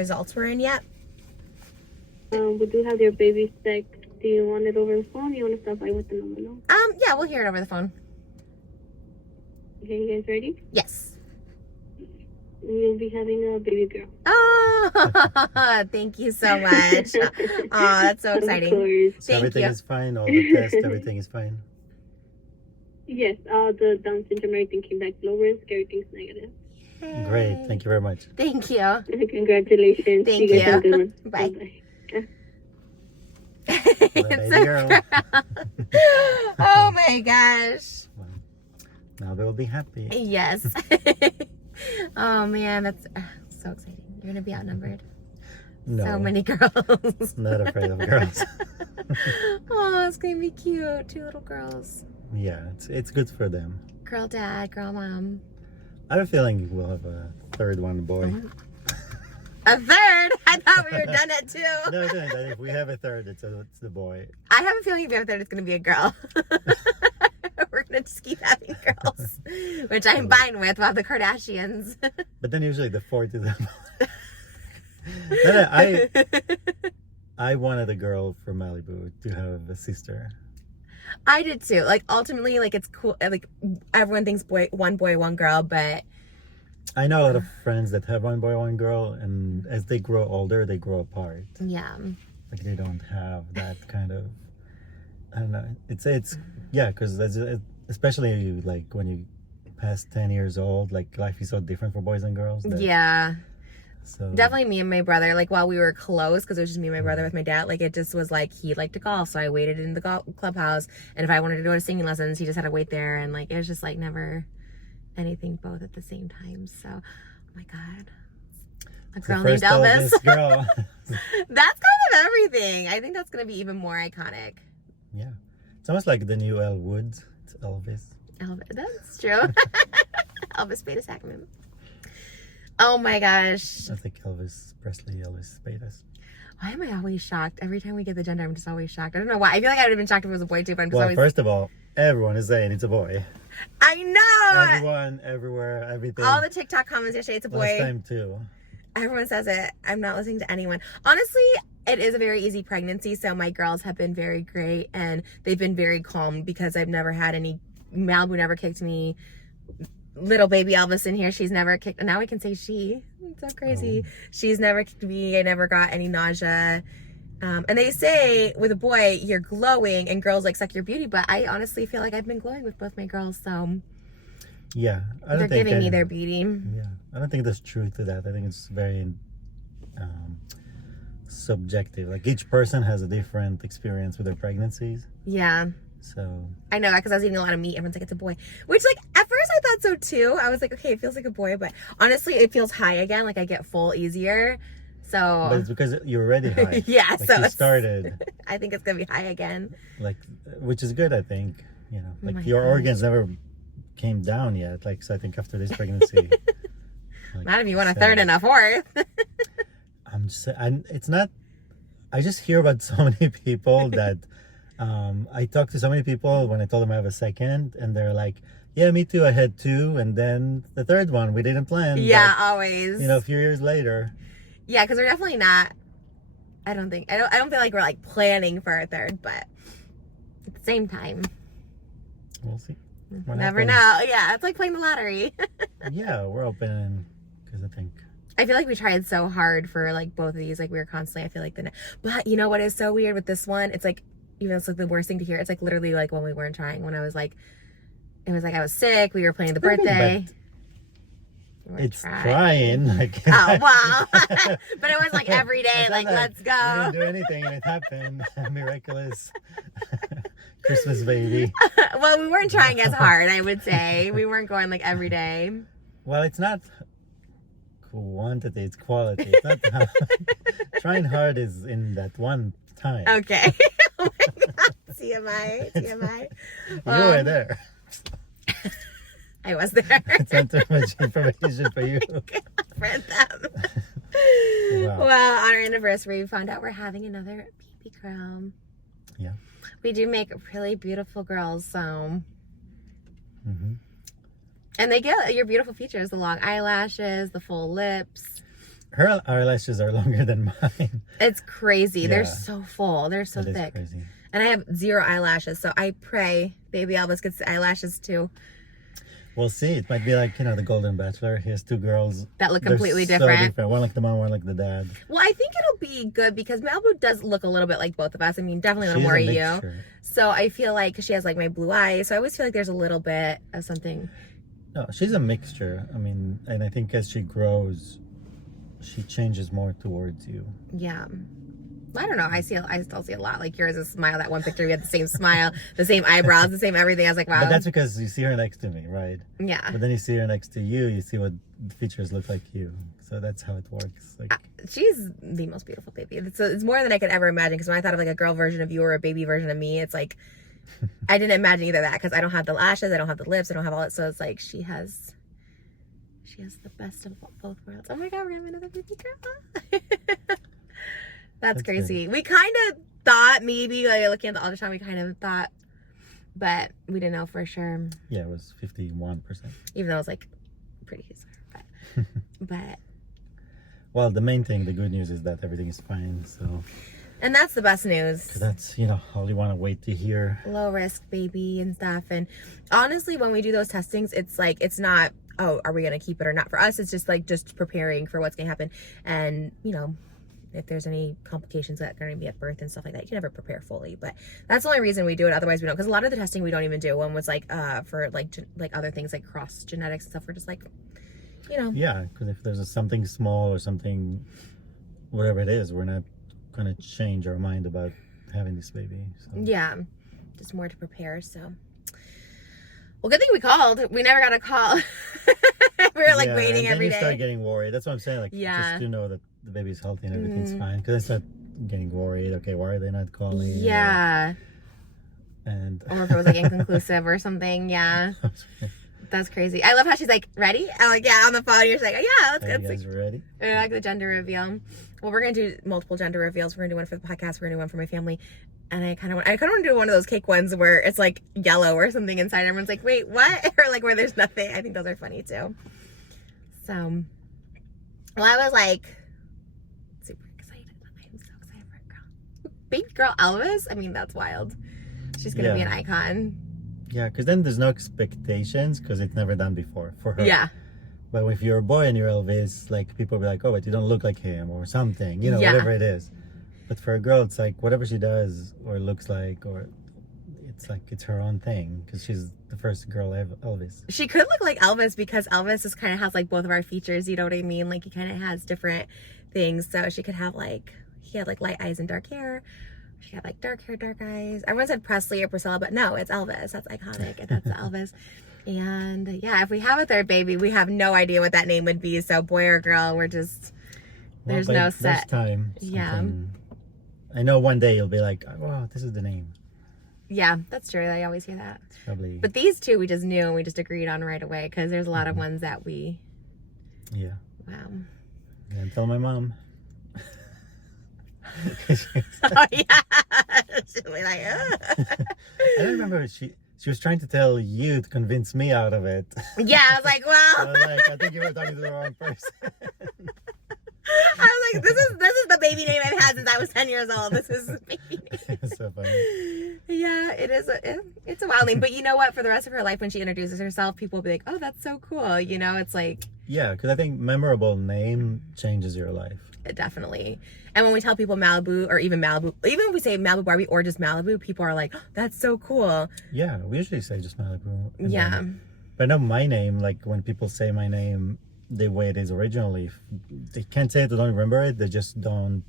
results were in yet. We do have your baby stick. Do you want it over the phone? Or you want to stop by with the number? No? Yeah, we'll hear it over the phone. Okay, you guys ready? Yes. You'll be having a baby girl. Oh, thank you so much. Oh, that's so exciting. Of course. So everything is fine. All the tests, everything is fine. Yes, all the Down syndrome, everything came back low risk. Everything's negative. Yay. Great. Thank you very much. Thank you. Congratulations. Thank you. Guys have a good one. Bye. Bye-bye. It's a girl. Oh my gosh. Well, now they'll be happy. Yes. Oh man, that's so exciting. You're gonna be outnumbered. No. So many girls. Not afraid of girls. Oh, it's gonna be cute. 2 little girls. Yeah, it's good for them. Girl dad, girl mom. I have a feeling we'll have a third one, boy. A third? I thought we were done at 2. No, if we have a third, it's the boy. I have a feeling if we have a third, it's gonna be a girl. We're gonna just keep having girls, which I'm fine with. We'll have the Kardashians. But then usually the fourth is the boy. I wanted a girl from Malibu to have a sister. I did too. Like ultimately, like it's cool. Like everyone thinks one boy, one girl, but I know a lot of friends that have one boy, one girl, and as they grow older, they grow apart. yeah. Like they don't have that kind of, I don't know. It's yeah, because especially like when you pass 10 years old, like life is so different for boys and girls. Yeah. So Definitely me and my brother, like while we were close, because it was just me and my brother with my dad, like it just was like he liked to golf, so I waited in the clubhouse, and if I wanted to go to singing lessons, he just had to wait there, and like it was just like never anything both at the same time. So, oh my god, a girl named Elvis. Girl. That's kind of everything. I think that's gonna be even more iconic. Yeah, it's almost like the new Elle Woods. It's Elvis. Elvis, that's true. Elvis Beta Sacrament. Oh my gosh. I think Elvis Presley, Elvis Betas. Why am I always shocked? Every time we get the gender, I'm just always shocked. I don't know why. I feel like I would have been shocked if it was a boy too, but I'm just Well, always... first of all, everyone is saying it's a boy. I know! Everyone, everywhere, everything. All the TikTok comments yesterday, it's a boy. Last time too. Everyone says it. I'm not listening to anyone. Honestly, it is a very easy pregnancy, so my girls have been very great, and they've been very calm because I've never had any... Malibu never kicked me. Little baby Elvis in here, she's never kicked... Now I can say she. It's so crazy. Oh. She's never kicked me. I never got any nausea. And they say with a boy, you're glowing, and girls like suck your beauty, but I honestly feel like I've been glowing with both my girls, so... Yeah. They're giving me their beauty. Yeah. I don't think there's truth to that. I think it's very subjective. Like each person has a different experience with their pregnancies. Yeah. So I know that because I was eating a lot of meat. Everyone's like, it's a boy. Which, like, at first I thought so too. I was like, okay, it feels like a boy, but honestly, it feels high again. Like I get full easier. So. But it's because you're already high. Yeah. Like so you started. I think it's gonna be high again. Like, which is good. I think like oh your organs never came down yet. Like so, I think after this pregnancy. Like, not if you want a third and a fourth. It's not. I just hear about so many people that. I talked to so many people when I told them I have a second, and they're like, yeah, me too, I had 2, and then the third one we didn't plan. Yeah, but, always. a few years later. Yeah, because we're definitely not, I don't feel like we're like planning for a third, but at the same time. We'll see. Never know. Yeah, it's like playing the lottery. Yeah, we're open, because I feel like we tried so hard for like both of these, like we were constantly, I feel like but you know what is so weird with this one? It's like, even though it's like the worst thing to hear, it's like literally like when we weren't trying, when I was like, it was like I was sick, we were planning the birthday. It's trying. Like, oh, wow. But it was like every day, like, let's go. We didn't do anything and it happened. Miraculous Christmas baby. Well, we weren't trying as hard, I would say. We weren't going like every day. Well, it's not quantity, it's quality. It's not trying hard is in that one time. Okay. Oh my God. TMI. You were there. I was there. It's not too much information for you. For them. Wow. Well, on our anniversary, we found out we're having another baby girl. Yeah. We do make really beautiful girls, so. Mm-hmm. And they get your beautiful features, the long eyelashes, the full lips. her eyelashes are longer than mine. It's crazy. Yeah. They're so full. They're so That is thick. crazy. And I have 0 eyelashes, so I pray baby Elvis gets the eyelashes too. We'll see. It might be like, the Golden Bachelor. He has 2 girls. That look They're completely so different. One like the mom, one like the dad. Well, I think it'll be good because Malibu does look a little bit like both of us. I mean, definitely a little She's more a you. mixture. So I feel like 'cause she has like my blue eyes, so I always feel like there's a little bit of something. No, she's a mixture. I mean, and I think as she grows, she changes more towards you. Yeah. I don't know. I still see a lot. Like yours, a smile. That one picture, we had the same smile, the same eyebrows, the same everything. I was like, wow. But that's because you see her next to me, right? Yeah. But then you see her next to you, you see what the features look like you. So that's how it works. Like, She's the most beautiful baby. It's more than I could ever imagine. Because when I thought of like a girl version of you or a baby version of me, it's like I didn't imagine either that because I don't have the lashes, I don't have the lips, I don't have all it. So it's like she has the best of both worlds. Oh my God, we're gonna have another baby girl. That's crazy. Good. We kind of thought maybe like looking at the ultrasound, we kind of thought, but we didn't know for sure. Yeah, it was 51%. Even though it was like pretty sore, but. Well, the main thing, the good news is that everything is fine. So. And that's the best news. 'Cause that's all you want to wait to hear. Low risk baby and stuff. And honestly, when we do those testings, it's like it's not, oh, are we gonna keep it or not? For us, it's just like preparing for what's gonna happen. And if there's any complications that are going to be at birth and stuff like that, you can never prepare fully. But that's the only reason we do it. Otherwise, we don't. Because a lot of the testing we don't even do. One was like for like other things like cross genetics and stuff. We're just like, Yeah, because if there's something small or something, whatever it is, we're not going to change our mind about having this baby. So. Yeah, just more to prepare. So, well, good thing we called. We never got a call. We were like waiting every day. You start getting worried. That's what I'm saying. Like, just to know that the baby's healthy and everything's fine. Because I start getting worried. Okay, why are they not calling? Yeah. Or if it was like inconclusive or something. Yeah. That's crazy. I love how she's like, ready? I'm like, yeah, on the phone. You're just like, oh, yeah, let's go. You guys ready? I like the gender reveal. Well, we're going to do multiple gender reveals. We're going to do one for the podcast. We're going to do one for my family. And I kind of want to do one of those cake ones where it's like yellow or something inside. Everyone's like, wait, what? Or like where there's nothing. I think those are funny too. So, well, I was like super excited. I'm so excited for a girl. Baby girl Elvis? I mean, that's wild. She's going to be an icon. Yeah, because then there's no expectations because it's never done before for her. Yeah. But if you're a boy and you're Elvis, like people will be like, oh, but you don't look like him or something, whatever it is. But for a girl, it's like whatever she does or looks like, or it's her own thing because she's the first girl Elvis. She could look like Elvis because Elvis just kind of has like both of our features. You know what I mean? Like he kind of has different things. So she could have he had like light eyes and dark hair. She had like dark hair, dark eyes. Everyone said Presley or Priscilla, but no, it's Elvis. That's iconic. That's Elvis. And yeah, if we have a third baby, we have no idea what that name would be. So boy or girl, we're just, there's no set. Time. Yeah. I know one day you'll be like, oh, wow, this is the name. Yeah, that's true. I always hear that. It's probably. But these two we just knew and we just agreed on right away because there's a lot of ones that we. Yeah. Wow. And tell my mom. Oh yeah. She'll be like, ugh. I don't remember she was trying to tell you to convince me out of it. Yeah, I was like, well. I was like, I think you were talking to the wrong person. I was like, this is the baby name I've had since I was 10 years old. This is the baby name. It's so funny. Yeah, it's a wild name. But you know what? For the rest of her life, when she introduces herself, people will be like, oh, that's so cool. It's like. Yeah, because I think memorable name changes your life. Definitely. And when we tell people Malibu or even if we say Malibu Barbie or just Malibu, people are like, oh, that's so cool. Yeah, we usually say just Malibu. Yeah. But I know my name, like when people say my name the way it is originally, they can't say it, they don't remember it, they just don't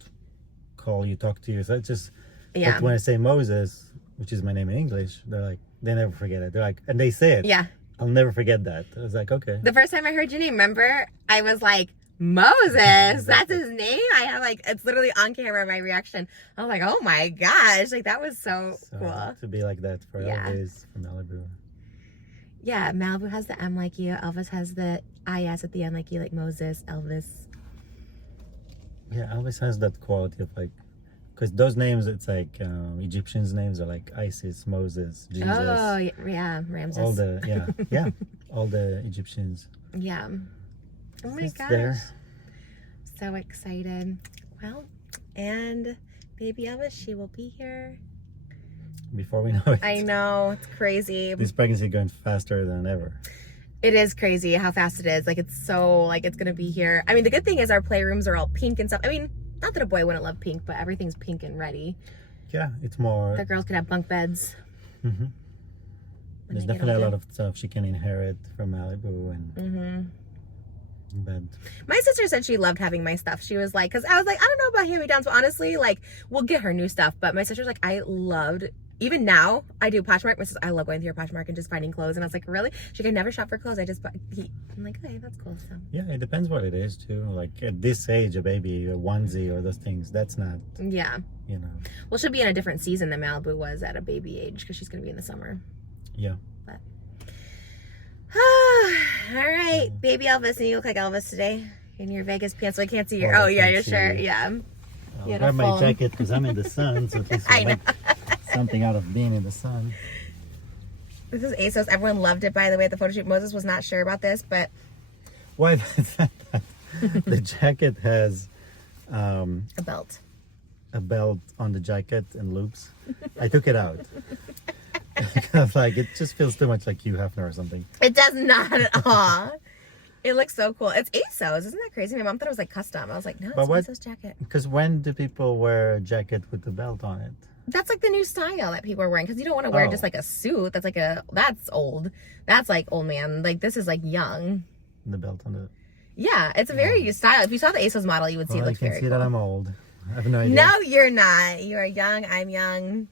talk to you. So it's just, like when I say Moses, which is my name in English, they're like, they never forget it. They're like, and they say it. Yeah. I'll never forget that. I was like, okay. The first time I heard your name, remember? I was like, Moses, that's his name. I have it's literally on camera, my reaction. I was like, oh my gosh, that was so cool. To be like that for always from Malibu. Yeah, Malibu has the M like you. Elvis has the IS at the end like you, like Moses, Elvis. Yeah, Elvis has that quality of because those names, it's like Egyptians' names are like Isis, Moses, Jesus. Oh, yeah, Ramses. All all the Egyptians. Yeah. Oh my gosh. There. So excited. Well, and baby Elvis, she will be here. Before we know it. I know, it's crazy. This pregnancy going faster than ever. It is crazy how fast it is. Like, it's so, like, it's gonna be here. I mean, the good thing is our playrooms are all pink and stuff. I mean, not that a boy wouldn't love pink, but everything's pink and ready. Yeah, it's more... The girls could have bunk beds. Mm-hmm. There's definitely a lot of stuff she can inherit from Malibu and... Mm-hmm. But my sister said she loved having my stuff. She was like, because I was like, I don't know about hand-me-downs, but honestly, like, we'll get her new stuff. But my sister's like, I loved, even now, I do Poshmark. My sister, I love going through your Poshmark and just finding clothes. And I was like, really? She's like, I never shop for clothes. I just buy. I'm like, okay, that's cool. So yeah, it depends what it is too. Like at this age, a baby, a onesie or those things, that's not. Yeah. You know. Well, she'll be in a different season than Malibu was at a baby age because she's gonna be in the summer. Yeah. But. All right, baby Elvis, and you look like Elvis today in your Vegas pants. So I can't see your. Oh yeah, your shirt. Yeah. I'll grab my jacket because I'm in the sun, so at least I know. Something out of being in the sun. This is ASOS. Everyone loved it, by the way, at the photo shoot. Moses was not sure about this, but Why is that? The jacket has a belt. a belt on the jacket and loops. I took it out. Because like it just feels too much like Hugh Hefner or something. It does not at all. It looks so cool. It's ASOS. Isn't that crazy? My mom thought it was like custom. I was like, no, it's an ASOS jacket. Because when do people wear a jacket with the belt on it? That's like the new style that people are wearing. Because you don't want to wear just like a suit. That's like that's old. That's like old man. Like this is like young. The belt on the... Yeah, it's a very style. If you saw the ASOS model, you would see it looks very cool. I can see that I'm old. I have no idea. No, you're not. You are young. I'm young.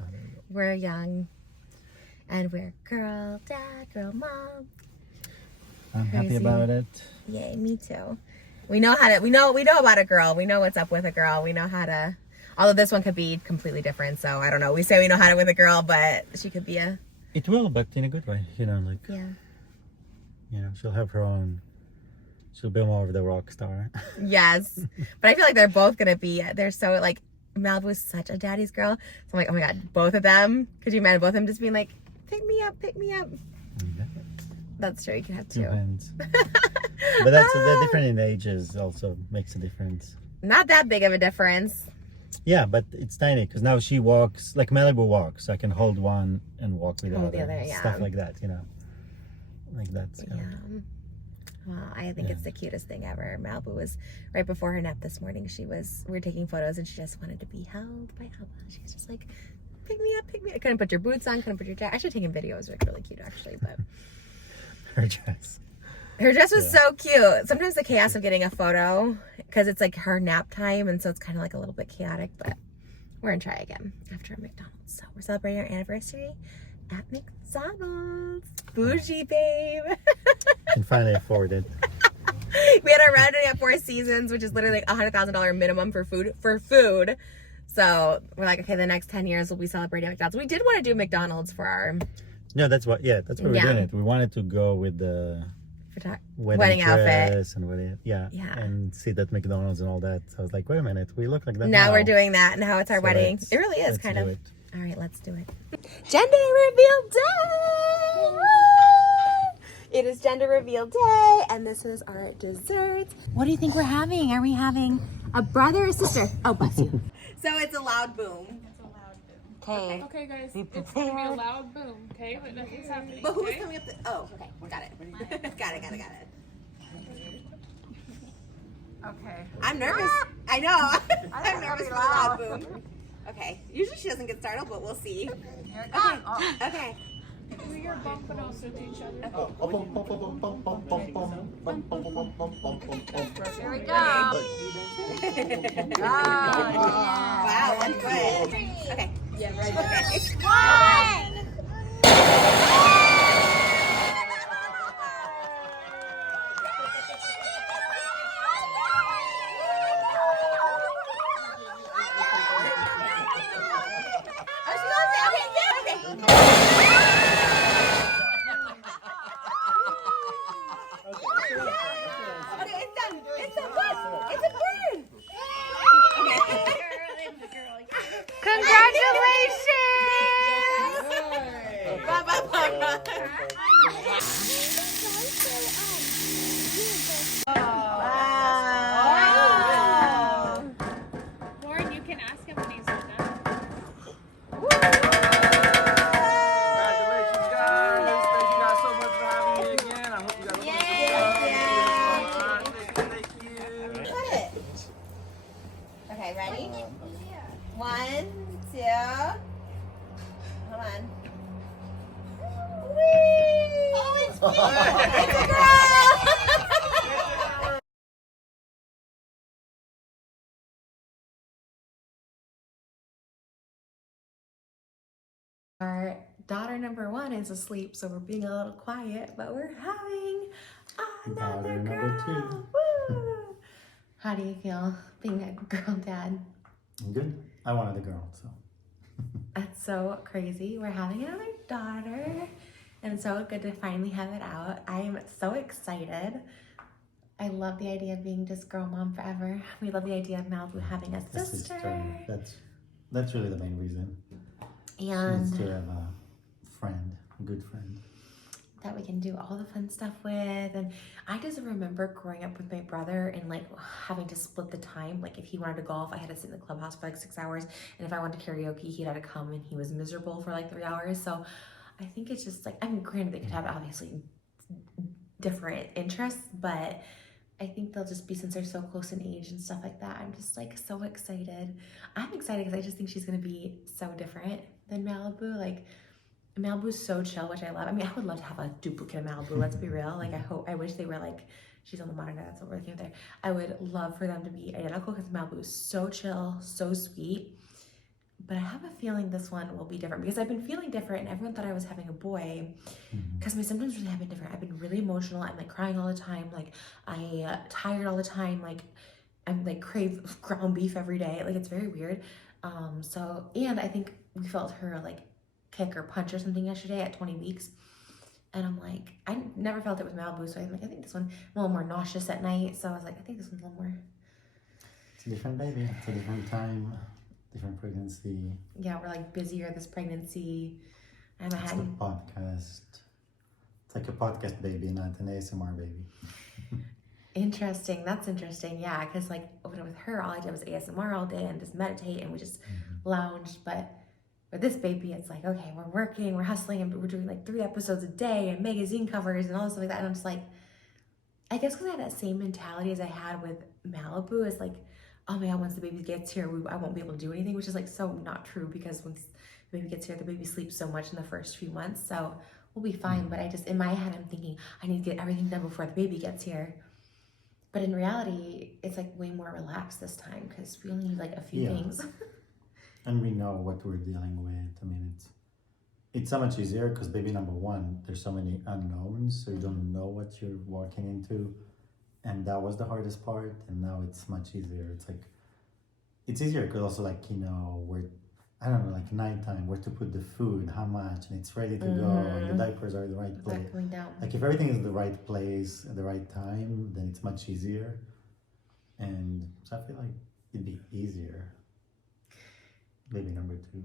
Oh, there you go. We're young. And we're girl, dad, girl, mom. I'm happy about it. Yay, me too. We know how to, we know about a girl. We know what's up with a girl. We know how to, although this one could be completely different. So I don't know. We say we know how to with a girl, but she could be a... It will, but in a good way. You know, like... Yeah. You know, she'll have her own... She'll be more of the rock star. Yes. But I feel like they're both going to be, they're so like, Malibu is such a daddy's girl. So I'm like, oh my God, both of them. Could you imagine both of them just being like, pick me up, pick me up. Yeah. That's true. You can have two. Depends. But that's the different in ages also makes a difference. Not that big of a difference. Yeah, but it's tiny because now she walks like Malibu walks. So I can hold one and walk with the Hold other. the other, yeah. Stuff like that, you know. Like that's Yeah. Well, I think it's the cutest thing ever. Malibu was right before her nap this morning. We were taking photos and she just wanted to be held by Hubba. She was just like, pick me up, pick me up. Couldn't put your boots on, couldn't put your jacket. I should have taken videos. It was really cute actually, but her dress. Her dress was so cute. Sometimes the chaos of getting a photo, because it's like her nap time, and so it's kind of like a little bit chaotic, but we're gonna try again after our McDonald's. So we're celebrating our anniversary at McDonald's. Bougie, babe. Can finally afford it. We had our rounding at Four Seasons, which is literally like $100,000 minimum for food. So we're like, okay, the next 10 years we'll be celebrating McDonald's. We did want to do McDonald's for our... No, that's why we're doing it. We wanted to go with the wedding outfit and and see that McDonald's and all that. So I was like, wait a minute, we look like that now. We're doing that. Now it's our wedding. It really is kind of. It. All right, let's do it. Gender reveal day! It is gender reveal day, and this is our dessert. What do you think we're having? Are we having a brother or sister? Oh, bless you. So it's a loud boom. Okay. Okay, guys. It's gonna be a loud boom. Okay, but nothing's happening. But who's okay? coming up the... Oh, okay. Got it. got it. Okay. I'm nervous. I know. I'm nervous for the loud boom. Okay. Usually she doesn't get startled, but we'll see. Here it comes. Okay. We are bumping also to each other. Here we go. Wow, one foot. Okay. Yeah, right. Okay. One. Congratulations! Okay, ready? 1, 2. Hold on. Whee! Oh, it's cute! It's a girl! Our daughter number 1 is asleep, so we're being a little quiet, but we're having another Daughter girl. number 2. Woo! How do you feel being a girl dad? Good. I wanted a girl, so. That's so crazy. We're having another daughter, and it's so good to finally have it out. I am so excited. I love the idea of being just girl mom forever. We love the idea of Malibu having a sister. That's really the main reason. And She's to have a friend, a good friend. That we can do all the fun stuff with. And I just remember growing up with my brother and like having to split the time. Like if he wanted to golf, I had to sit in the clubhouse for like 6 hours. And if I wanted to karaoke, he had to come and he was miserable for like 3 hours. So I think it's just like, I mean, granted they could have obviously different interests, but I think they'll just be, since they're so close in age and stuff like that, I'm just like so excited. I'm excited because I just think she's gonna be so different than Malibu. Like Malibu's so chill, which I love. I mean, I would love to have a duplicate of Malibu, let's be real. Like I wish they were like, she's on the modern day, that's what we're looking at there. I would love for them to be identical because Malibu is so chill, so sweet. But I have a feeling this one will be different because I've been feeling different and everyone thought I was having a boy because my symptoms really have been different. I've been really emotional. I'm like crying all the time. Like I tired all the time. Like I'm like crave ground beef every day. Like it's very weird. And I think we felt her like kick or punch or something yesterday at 20 weeks. And I'm like, I never felt it with Malibu. So I'm like, I think this one, a little more nauseous at night. So I was like, I think this one's a little more. It's a different baby. It's a different time. Different pregnancy. Yeah, we're like busier this pregnancy. It's the podcast. It's like a podcast baby, not an ASMR baby. Interesting. That's interesting. Yeah, because like with her, all I did was ASMR all day and just meditate and we just lounged. But with this baby, it's like, okay, we're working, we're hustling, and we're doing like 3 episodes a day and magazine covers and all this stuff like that. And I'm just like, I guess because I had that same mentality as I had with Malibu, is like, oh my God, once the baby gets here, I won't be able to do anything, which is like so not true because once the baby gets here, the baby sleeps so much in the first few months. So we'll be fine. But I just, in my head, I'm thinking, I need to get everything done before the baby gets here. But in reality, it's like way more relaxed this time because we only need like a few things. And we know what we're dealing with. I mean, it's so much easier because baby number 1, there's so many unknowns, so you don't know what you're walking into. And that was the hardest part, and now it's much easier. It's like, it's easier because also like, you know, I don't know, like nighttime, where to put the food, how much, and it's ready to go, and the diapers are in the right place. Like if everything is in the right place at the right time, then it's much easier. And so I feel like it'd be easier. Baby number 2.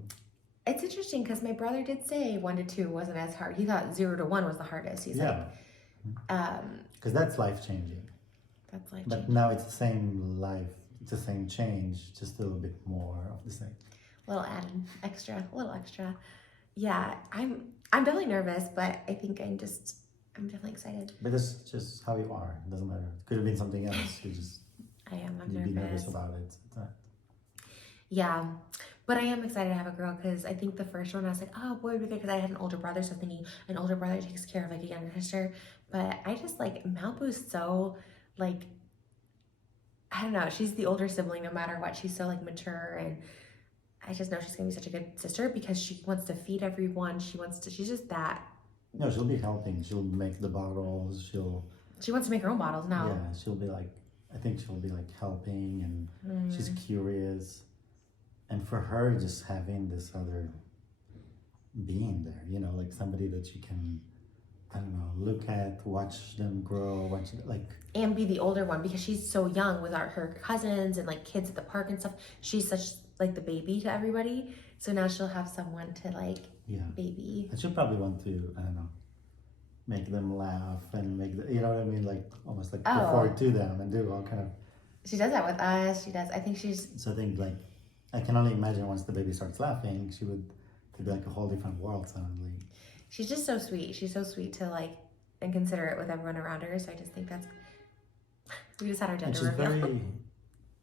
It's interesting because my brother did say 1 to 2 wasn't as hard. He thought 0 to 1 was the hardest. He's like, because that's life changing. That's life But changing. now it's the same life, it's the same change, just a little bit more of the same. A little little extra. Yeah, I'm definitely nervous, but I think I'm definitely excited. But that's just how you are. It doesn't matter. It could have been something else. I'm you'd nervous. be nervous about it. Yeah, but I am excited to have a girl because I think the first one I was like, oh boy, because I had an older brother, so thinking an older brother takes care of like a younger sister. But I just like Malibu's so like, I don't know, she's the older sibling no matter what. She's so like mature, and I just know she's gonna be such a good sister because she wants to feed everyone. She's just that. No, she'll be helping. She'll make the bottles. She wants to make her own bottles now. Yeah, she'll be like, I think she'll be like helping, and she's curious. And for her, just having this other being there, you know, like somebody that you can, I don't know, look at, watch them grow, and be the older one because she's so young with her cousins and like kids at the park and stuff. She's such like the baby to everybody. So now she'll have someone to like baby. And she'll probably want to, I don't know, make them laugh and you know what I mean? Like almost like refer to them and do all kind of. She does that with us. She does. I think So I think like, I can only imagine once the baby starts laughing, it'd be like a whole different world suddenly. She's just so sweet. She's so sweet to like and considerate with everyone around her. So I just think we just had our gender reveal.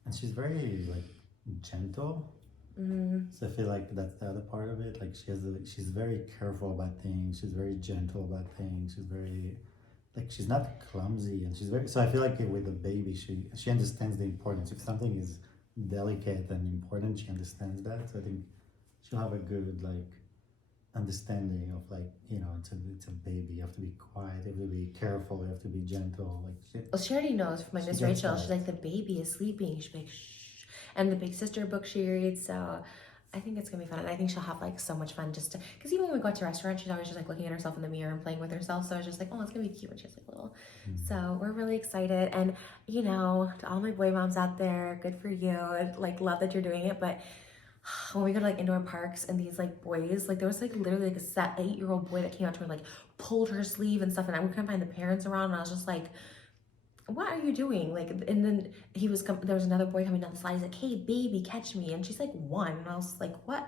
And she's very like gentle. Mm-hmm. So I feel like that's the other part of it. Like she's very careful about things. She's very gentle about things. She's very she's not clumsy, and she's very. So I feel like with the baby, she understands the importance. If something is delicate and important, she understands that. So I think she'll have a good understanding of it's a baby. You have to be quiet. You have to be careful. You have to be gentle. Well, she already knows from Miss gets Rachel. that. She's like, the baby is sleeping. She's like, shh. And the big sister book she reads. So I think it's gonna be fun, and I think she'll have so much fun just to. Because even when we go out to restaurants, she's always just looking at herself in the mirror and playing with herself. So I was just like, oh, it's gonna be cute when she's little. Mm-hmm. So we're really excited, and to all my boy moms out there, good for you. Love that you're doing it, but. When we go to indoor parks and these boys, there was literally a 8-year-old boy that came out to her and pulled her sleeve and stuff, and I couldn't find the parents around, and I was just like, what are you doing? And then there was another boy coming down the slide. He's like, hey baby, catch me. And she's 1, and I was like, what?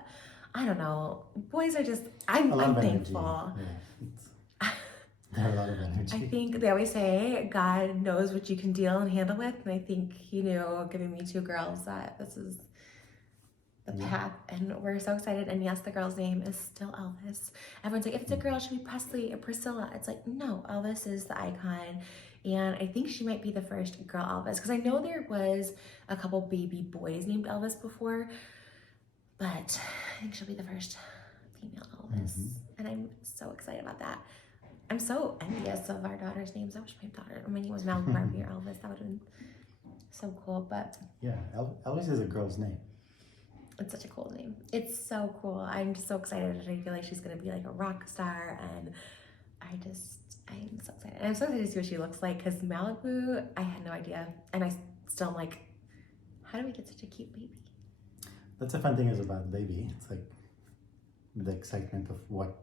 I don't know. Boys are just, I'm thankful. Yeah, they're a lot of energy. I think they always say God knows what you can deal and handle with, and I think he knew giving me 2 girls that this is the path, and we're so excited. And yes, the girl's name is still Elvis. Everyone's like, if it's a girl, it should be Presley or Priscilla. It's no, Elvis is the icon, and I think she might be the first girl Elvis, because I know there was a couple baby boys named Elvis before, but I think she'll be the first female Elvis. And I'm so excited about that. I'm so envious of our daughter's names. I wish my name was Malibu Barbie or Elvis. That would have been so cool. But yeah, Elvis is a girl's name. It's such a cool name. It's so cool. I'm just so excited. I feel like she's gonna be a rock star, and I'm so excited. And I'm so excited to see what she looks like, because Malibu, I had no idea, and I still am like, how do we get such a cute baby? That's the fun thing is about baby. It's the excitement of what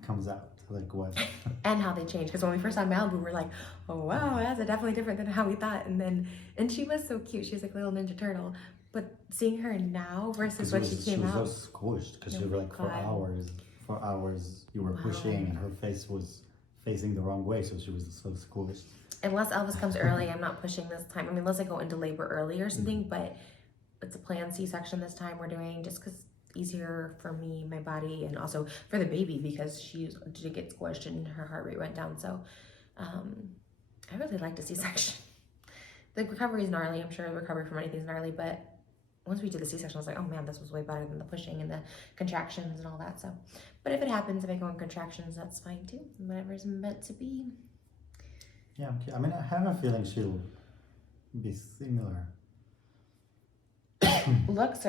comes out, what. And how they change. Because when we first saw Malibu, we're like, oh wow, that's definitely different than how we thought. And she was so cute. She was like a little Ninja Turtle. But seeing her now versus when she came out, she was so squished, because you were for hours you were pushing, and her face was facing the wrong way, so she was so squished. Unless Elvis comes early, I'm not pushing this time. I mean, unless I go into labor early or something, but it's a planned C-section this time we're doing, just because easier for me, my body, and also for the baby, because she did get squished and her heart rate went down. So I really liked a C-section. The recovery is gnarly. I'm sure the recovery from anything is gnarly, but once we did the C-section, I was like, oh man, this was way better than the pushing and the contractions and all that. So, but if it happens, if I go in contractions, that's fine too. Whatever's meant to be. Yeah, I mean, I have a feeling she'll be similar. Looks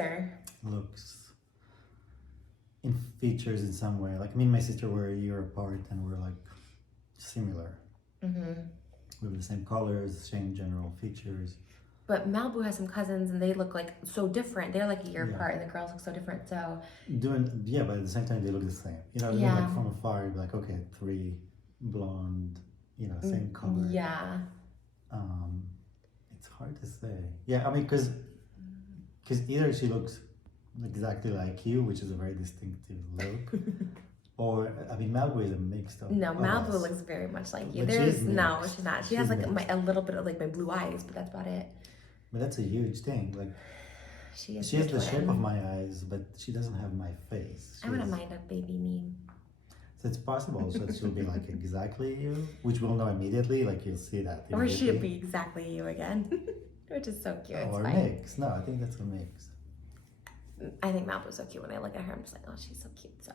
in features in some way. I mean, my sister were a year apart, and we're similar. Mm-hmm. We have the same colors, same general features. But Malibu has some cousins, and they look so different. They're a year apart, and the girls look so different. So but at the same time they look the same. From afar, you'd be like, okay, 3 blonde, same color. Yeah. It's hard to say. Yeah, I mean, because either she looks exactly like you, which is a very distinctive look, or Malibu is a mix of. No, Malibu looks very much like you. But she's not. She has a little bit of my blue eyes, but that's about it. But that's a huge thing. She has the shape of my eyes, but she doesn't have my face. I wouldn't mind a baby me. So it's possible. So she'll be exactly you, which we'll know immediately. You'll see that. Or she'll be exactly you again, which is so cute. Or a mix. No, I think that's a mix. I think Malibu's so cute. When I look at her, I'm just like, oh, she's so cute. So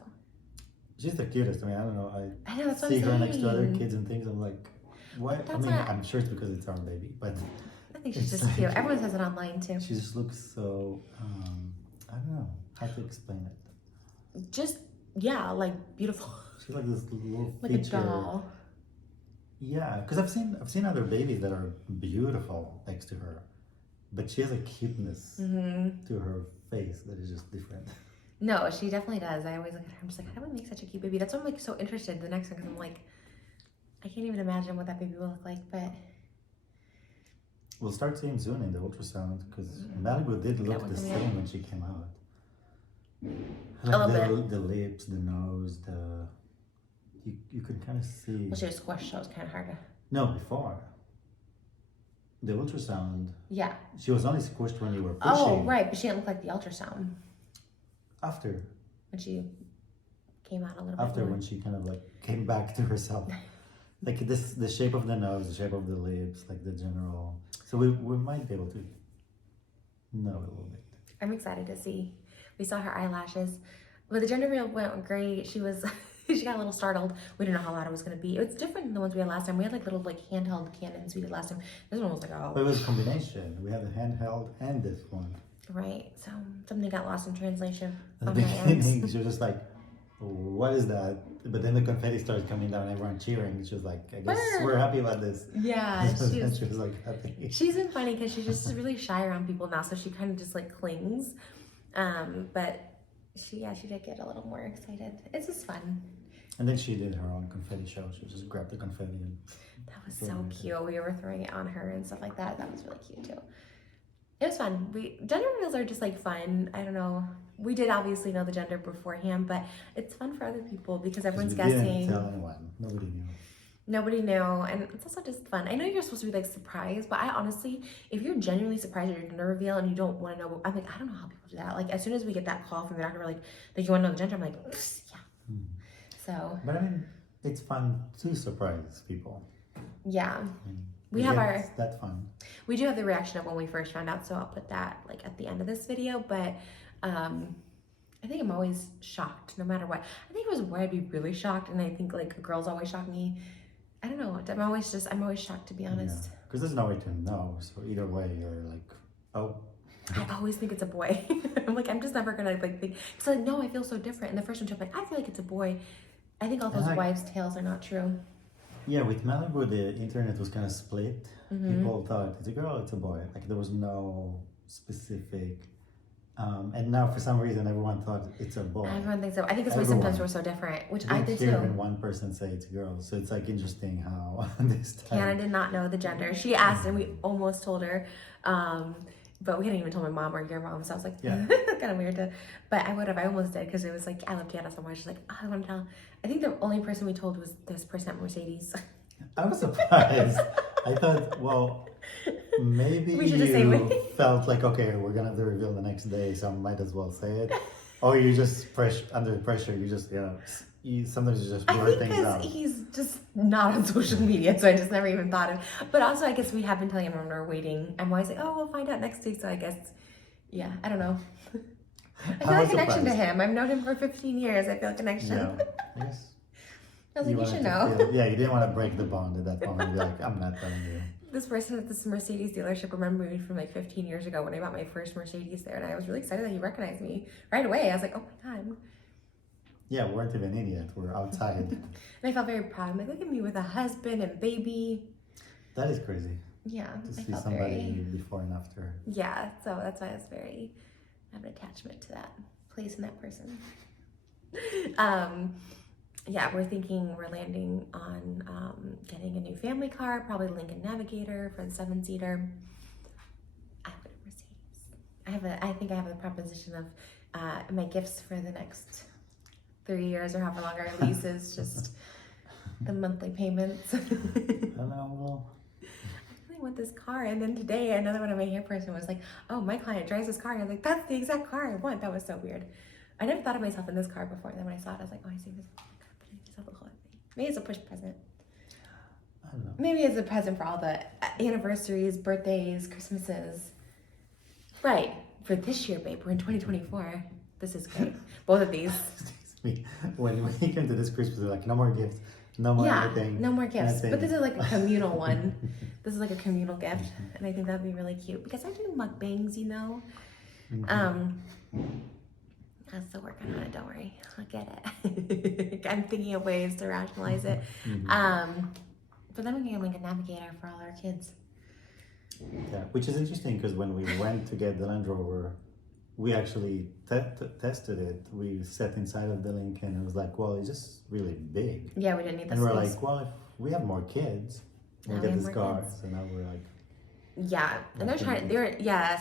she's the cutest. I mean, I don't know. I know, that's what see I'm her saying. next to other kids and things. I'm like, what? I'm sure it's because it's our baby, but I think she's just cute. Everyone says it online too. She just looks so. I don't know how to explain it. Just beautiful. She's like this little like feature. A doll. Yeah, because I've seen other babies that are beautiful next to her, but she has a cuteness to her face that is just different. No, she definitely does. I always look at her. I'm just like, how do we make such a cute baby? That's why I'm so interested in the next one, because I'm like, I can't even imagine what that baby will look like. But we'll start seeing soon in the ultrasound, because Malibu did look the same when she came out. A little bit. The lips, the nose, you could kind of see. Well, she was squished, so it was kind of hard to. No, before. The ultrasound. Yeah. She was only squished when you were pushing. Oh, right, but she didn't look like the ultrasound. After. When she came out a little bit After, more. when she kind of like came back to herself. Like this, the shape of the nose, the shape of the lips, like the general. So we might be able to know a little bit. I'm excited to see. We saw her eyelashes. But the gender reveal went great. She was, she got a little startled. We didn't know how loud it was going to be. It's different than the ones we had last time. We had like little like handheld cannons we did last time. This one was like, oh. But it was a combination. We had the handheld and this one. Right. So something got lost in translation At on the my end. beginning, she was just like, what is that? But then the confetti started coming down, everyone cheering. She was like, I guess we're happy about this. Yeah. So then she was like happy. She's been funny because she's just really shy around people now. So she kind of just like clings. But she did get a little more excited. It's just fun. And then she did her own confetti show. She just grabbed the confetti and That was so cute. We were throwing it on her and stuff like that. That was really cute too. It was fun. Gender reveals are just like fun. I don't know. We did obviously know the gender beforehand, but it's fun for other people because everyone's we didn't guessing. tell anyone. Nobody knew. Nobody knew, and it's also just fun. I know you're supposed to be like surprised, but I honestly, if you're genuinely surprised at your gender reveal and you don't want to know, I'm like, I don't know how people do that. Like as soon as we get that call from the doctor, we're like you want to know the gender? I'm like, yeah. So. But I mean, it's fun to surprise people. Yeah. We have that's fun. We do have the reaction of when we first found out, so I'll put that like at the end of this video. But I think I'm always shocked no matter what. I think it was where I'd be really shocked, and I think like girls always shock me. I don't know. I'm always shocked, to be honest. Because there's no way to know. So either way, you're like, oh. I always think it's a boy. I'm like, I'm just never gonna like think. Cause like, no, I feel so different. And the first one, I'm like, I feel like it's a boy. I think all those wives' tales are not true. Yeah, with Malibu, the internet was kind of split. People thought it's a girl, it's a boy. Like there was no specific. And now for some reason, everyone thought it's a boy. Everyone thinks so. I think it's why symptoms were so different, which I did too. Even one person say it's a girl, so it's like interesting how this time. Hannah did not know the gender. She asked, and we almost told her. But we hadn't even told my mom or your mom, so I was like, kind of weird to. But I would have. I almost did because it was like I loved Hannah so much. She's like, oh, I want to tell. I think the only person we told was this person at Mercedes. I was surprised. I thought, well, maybe you felt like, okay, we're gonna have the reveal the next day, so I might as well say it. Or you just under pressure. You just sometimes you just blur things out. He's just not on social media, so I just never even thought of. But also, I guess we have been telling him when we're waiting. I'm always like, oh, we'll find out next week. So I guess, yeah, I don't know. I feel a connection to him. I've known him for 15 years. I feel a connection. Yeah. Yes. I was like, you should know. You didn't want to break the bond at that moment. You're like, I'm not telling you. This person at this Mercedes dealership remembered me from like 15 years ago when I bought my first Mercedes there, and I was really excited that he recognized me right away. I was like, oh my God. Yeah, we weren't even in yet. We're outside. And I felt very proud. I'm like, look at me with a husband and baby. That is crazy. Yeah. To see somebody before and after. Yeah, so that's why I have an attachment to that place and that person. Yeah, we're thinking we're landing on getting a new family car, probably Lincoln Navigator for the 7-seater. I have a Mercedes. I think I have a proposition of my gifts for the next 3 years or however long our lease is, just the monthly payments. Hello. I really want this car. And then today, another one of my hair person was like, oh, my client drives this car. And I was like, that's the exact car I want. That was so weird. I never thought of myself in this car before. And then when I saw it, I was like, oh, I see this. Maybe it's a push present. I don't know. Maybe it's a present for all the anniversaries, birthdays, Christmases. Right. For this year, babe. We're in 2024. This is great. Both of these. When we came to this Christmas, we're like, no more gifts. No more anything. No more gifts. Nothing. But this is like a communal one. This is like a communal gift. And I think that'd be really cute. Because I do mukbangs, you know. I'm still working on it, don't worry. I'll get it. I'm thinking of ways to rationalize it. But then we can get like a Navigator for all our kids. Yeah, which is interesting because when we went to get the Land Rover, we actually tested it. We sat inside of the Lincoln and it was like, well, it's just really big. Yeah, we didn't need this. And we're like, well, if we have more kids, we'll get this car. So now we're like... Yeah, and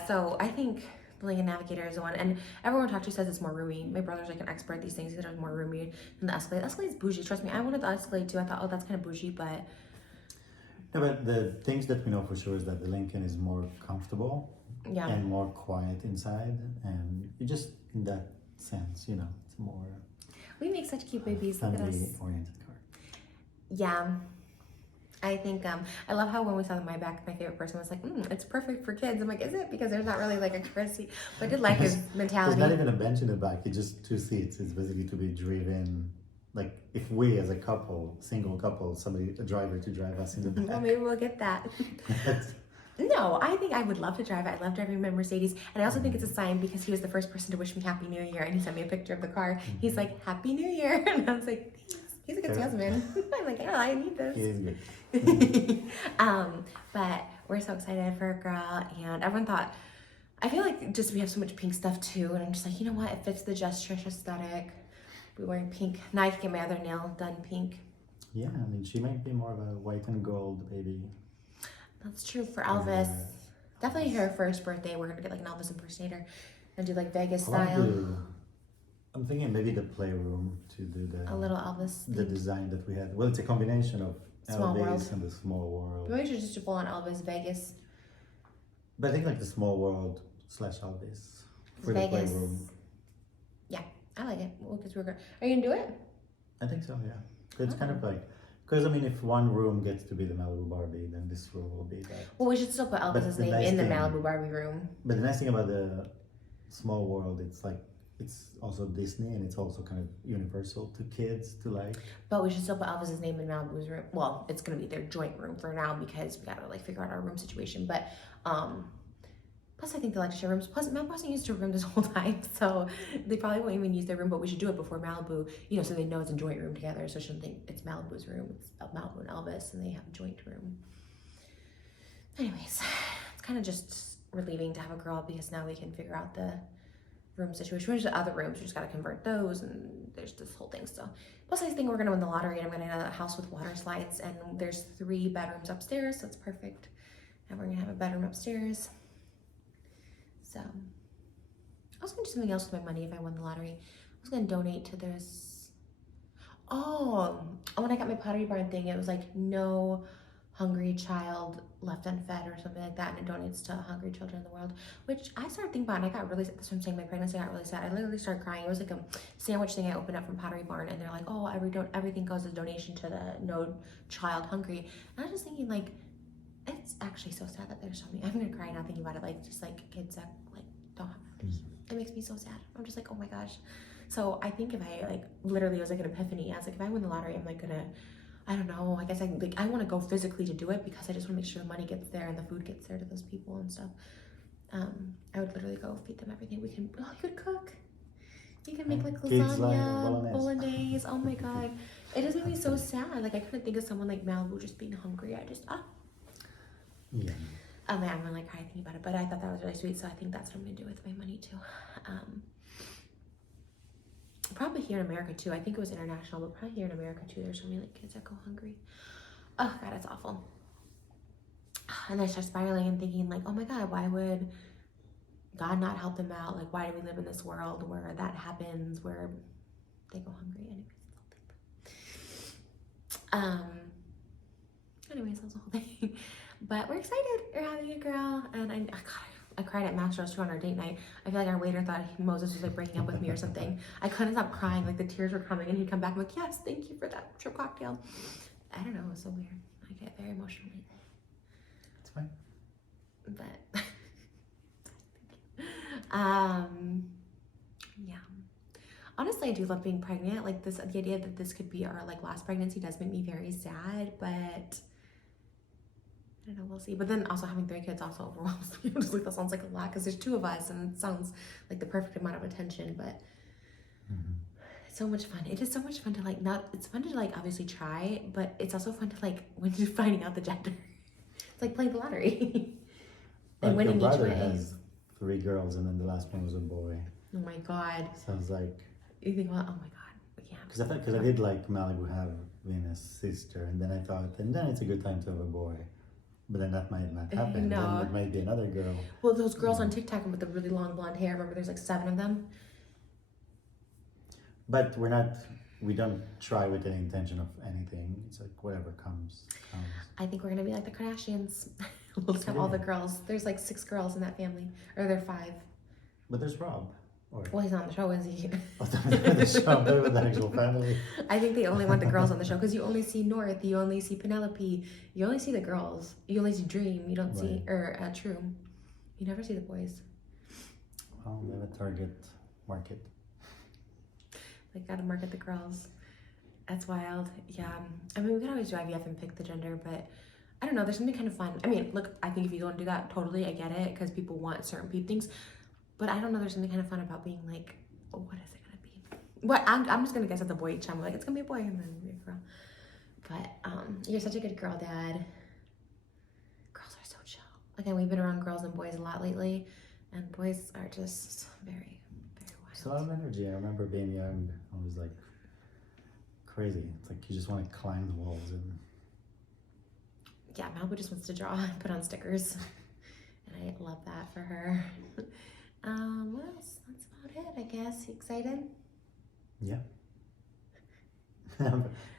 so I think the Lincoln Navigator is the one, and everyone I talked to says it's more roomy. My brother's like an expert at these things. He said it's more roomy than the Escalade. The Escalade's bougie. Trust me, I wanted the Escalade too. I thought, oh, that's kind of bougie, but No, but the things that we know for sure is that the Lincoln is more comfortable Yeah. and more quiet inside, and you just in that sense, you know, it's a more We make such cute babies. Look at us. family-oriented car. Yeah. I think I love how when we saw the Maybach, my favorite person was like, "It's perfect for kids." I'm like, "Is it?" Because there's not really like a car seat. But I did like his mentality. There's not even a bench in the back. It's just 2 seats. It's basically to be driven. Like if we as a couple, single couple, a driver to drive us in the back. Well, maybe we'll get that. No, I think I would love to drive it. I love driving my Mercedes. And I also think it's a sign because he was the first person to wish me Happy New Year. And he sent me a picture of the car. He's like, Happy New Year. And I was like, thanks. He's a good salesman. I'm like, yeah, I need this. He is good. But we're so excited for a girl. And everyone thought, I feel like just we have so much pink stuff too. And I'm just like, you know what? It fits the Just Trish aesthetic. We're wearing pink. Now I can get my other nail done pink. Yeah, I mean, she might be more of a white and gold baby. That's true for Elvis. Definitely her first birthday. We're gonna get like an Elvis impersonator and do like Vegas style. I'm thinking maybe the playroom to do A little Elvis. the design that we had. Well, it's a combination of Small Elvis World. and the Small World. Maybe we should just do full on Elvis Vegas. But I think like the Small World / Elvis for the Vegas. playroom. Yeah, I like it. Well, because are you gonna do it? I think so. Yeah, it's kind of like. Because I mean, if one room gets to be the Malibu Barbie, then this room will be that. Well, we should still put Elvis's the name nice in the thing- Malibu Barbie room. But the nice thing about the Small World, it's like it's also Disney and it's also kind of universal to kids to like. But we should still put Elvis's name in Malibu's room. Well, it's gonna be their joint room for now because we gotta like figure out our room situation. But plus I think they like to share rooms. Plus Malibu hasn't used her room this whole time, so they probably won't even use their room. But we should do it before Malibu, you know, so they know it's a joint room together. So she shouldn't think it's Malibu's room. It's Malibu and Elvis, and they have a joint room. Anyways, it's kind of just relieving to have a girl because now we can figure out the room situation. There's the other rooms, we just gotta convert those, and there's this whole thing still. Plus, I think we're gonna win the lottery, and I'm gonna have a house with water slides, and there's 3 bedrooms upstairs, so it's perfect. And we're gonna have a bedroom upstairs. So, I was gonna do something else with my money if I won the lottery. I was gonna donate to this. Oh, when I got my Pottery Barn thing, it was like no hungry child left unfed or something like that, and it donates to hungry children in the world, which I started thinking about, and I got really sad. That's what I'm saying, my pregnancy got really sad. I literally started crying. It was like a sandwich thing I opened up from Pottery Barn, and they're like, oh, everything goes as a donation to the No Child Hungry. And I was just thinking, like, it's actually so sad that there's so many. I'm gonna cry now thinking about it, like, just like kids that like don't have mothers. It makes me so sad. I'm just like, oh my gosh. So I think if I like literally, it was like an epiphany. I was like, if I win the lottery, I'm like gonna, I don't know, I guess I want to go physically to do it because I just want to make sure the money gets there and the food gets there to those people and stuff. I would literally go feed them everything. You could cook. You can make like Kids like lasagna, bolognese. Oh my god. It just made me so sad. Like I couldn't think of someone like Malibu just being hungry. Yeah. Oh man, I'm gonna like cry thinking about it. But I thought that was really sweet, so I think that's what I'm gonna do with my money too. Probably here in America too. I think it was international, but probably here in America too. There's so many like kids that go hungry. Oh god, it's awful. And I start spiraling and thinking like, oh my god, why would God not help them out? Like, why do we live in this world where that happens, where they go hungry? Anyways, that was the whole thing. But we're excited. We're having a girl, and I cried at Mastro's too on our date night. I feel like our waiter thought Moses was like breaking up with me or something. I couldn't stop crying, like the tears were coming, and he'd come back. I'm like, yes, thank you for that shrimp cocktail. I don't know, it was so weird. I get very emotional lately. It's fine. But yeah. Honestly, I do love being pregnant. Like the idea that this could be our like last pregnancy does make me very sad, but I don't know, we'll see. But then also having 3 kids also overwhelms me. I'm just like, that sounds like a lot because there's 2 of us and it sounds like the perfect amount of attention, but it's so much fun. It is so much fun to like it's fun to like obviously try, but it's also fun to like when you're finding out the gender. It's like playing the lottery. And winning each way. Has 3 girls and then the last one was a boy. Oh my god. So I was like, You think, well, oh my god, we can't. because I did like Malibu have Venus' sister, and then I thought, and then it's a good time to have a boy. But then that might not happen. No. Then it might be another girl. Well, those girls on TikTok with the really long blonde hair, remember there's like 7 of them? But we're not we don't try with any intention of anything. It's like whatever comes. I think we're gonna be like the Kardashians. We'll just have all the girls. There's like 6 girls in that family, or there are 5. But there's Rob. Or Well, he's not on the show, is he? the show, with the actual family. I think they only want the girls on the show because you only see North, you only see Penelope, you only see the girls, you only see Dream, you don't see True. You never see the boys. Well, they have a target market. They gotta market the girls. That's wild. Yeah. I mean, we could always do IVF and pick the gender, but I don't know. There's something kind of fun. I mean, look, I think if you go and do that, totally, I get it because people want certain things. But I don't know. There's something kind of fun about being like, oh, what is it gonna be? What I'm just gonna guess at the boy each time. I'm like, it's gonna be a boy and then it'll be a girl. But you're such a good girl, Dad. Girls are so chill. Again, we've been around girls and boys a lot lately, and boys are just very, very wild. It's a lot of energy. I remember being young. I was like crazy. It's like you just want to climb the walls and. Yeah, Malibu just wants to draw and put on stickers, and I love that for her. What else? That's about it, I guess. You excited? Yeah.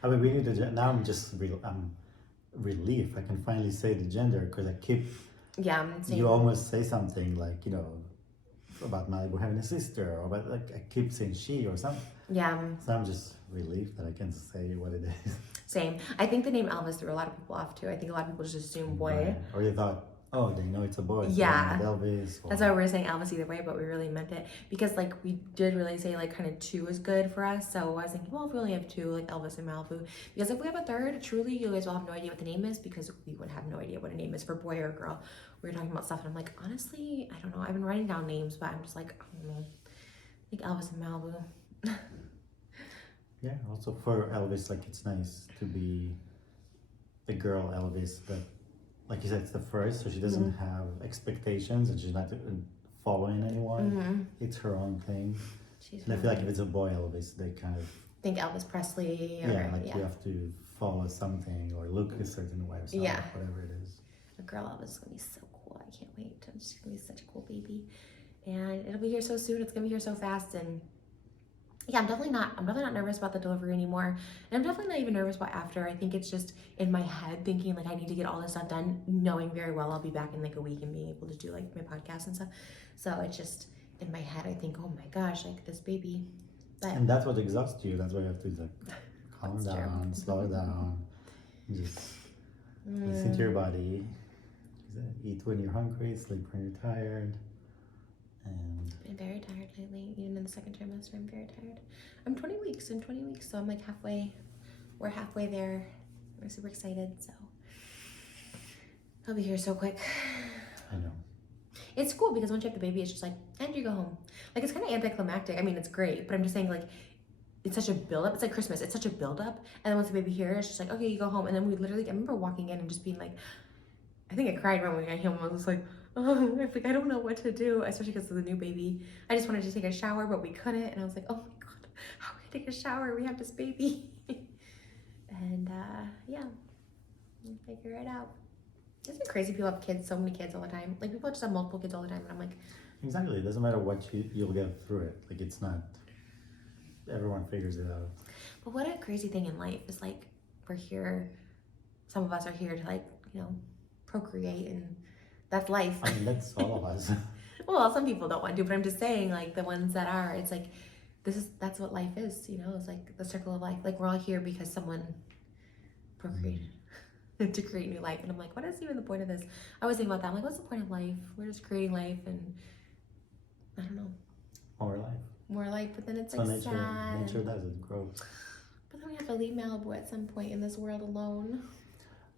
I mean, we need to. Now I'm just. I'm relieved. I can finally say the gender because I keep. Yeah, same. You almost say something like about Malibu having a sister, or about like I keep saying she or something. Yeah. So I'm just relieved that I can say what it is. Same. I think the name Elvis threw a lot of people off too. I think a lot of people just assume boy. Right. Or you thought, oh, they know it's a boy. So Yeah. Elvis. Or... That's why we were saying Elvis either way, but we really meant it because like we did really say like kind of 2 is good for us. So I was thinking, well, if we only have 2, like Elvis and Malibu, because if we have a third, truly, you guys will have no idea what the name is because we would have no idea what a name is for boy or girl. We were talking about stuff, and I'm like, honestly, I don't know. I've been writing down names, but I'm just like, I don't know. I think Elvis and Malibu. Yeah. Also for Elvis, like it's nice to be the girl Elvis that, like you said, it's the first, so she doesn't have expectations and she's not following anyone. It's her own thing. And I feel like if it's a boy Elvis, they kind of think Elvis Presley. Or, you have to follow something or look a certain way or something, whatever it is. A girl Elvis is gonna be so cool. I can't wait. She's gonna be such a cool baby, and it'll be here so soon. It's gonna be here so fast, and yeah, I'm definitely not nervous about the delivery anymore, and I'm definitely not even nervous about after. I think it's just in my head thinking like I need to get all this stuff done, knowing very well I'll be back in like a week and being able to do like my podcast and stuff. So it's just in my head I think, oh my gosh, like this baby. But and that's what exhausts you. That's why you have to like calm down, slow down, just listen to your body. Eat when you're hungry, sleep when you're tired. And I'm very tired lately. Even in the second trimester, I'm very tired. I'm 20 weeks, so I'm like halfway. We're halfway there. We're super excited, so I'll be here so quick. I know. It's cool because once you have the baby, it's just like, and you go home. Like it's kind of anticlimactic. I mean, it's great, but I'm just saying like, it's such a buildup. It's like Christmas. It's such a buildup. And then once the baby here, it's just like, okay, you go home. And then we literally, I remember walking in and just being like, I think I cried when we got home. I was like, oh, I don't know what to do, especially because of the new baby. I just wanted to take a shower, but we couldn't. And I was like, oh my God, how can I take a shower? We have this baby. And yeah, we'll figure it out. Isn't it crazy people have kids, so many kids all the time? Like people just have multiple kids all the time. And I'm like, exactly. It doesn't matter what you'll get through it. Like it's not, everyone figures it out. but what a crazy thing in life is like, we're here, some of us are here to like, procreate, and that's life. I mean, that's all of us. Well, some people don't want to, but I'm just saying, like the ones that are, it's like that's what life is, it's like the circle of life. Like we're all here because someone procreated to create new life, and I'm like, what is even the point of this? I always think about that. I'm like, what's the point of life? We're just creating life, and I don't know, more life, but then it's like nature, sad. Nature does it, grows. But then we have to leave Malibu at some point in this world alone.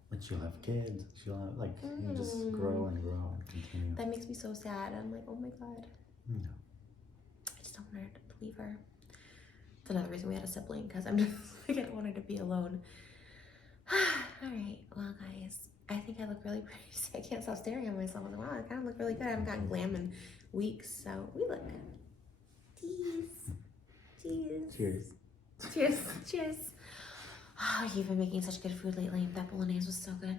But she'll have kids. She'll have, like, you just grow and grow and continue. That makes me so sad. I'm like, oh my God. No. I just don't want her to leave her. It's another reason we had a sibling, because I'm just like, I don't want her to be alone. All right, well, guys, I think I look really pretty. I can't stop staring at myself. I was like, wow, I kind of look really good. I haven't gotten glam in weeks, so we look good. Cheers. Cheers. Oh, you've been making such good food lately. That bolognese was so good.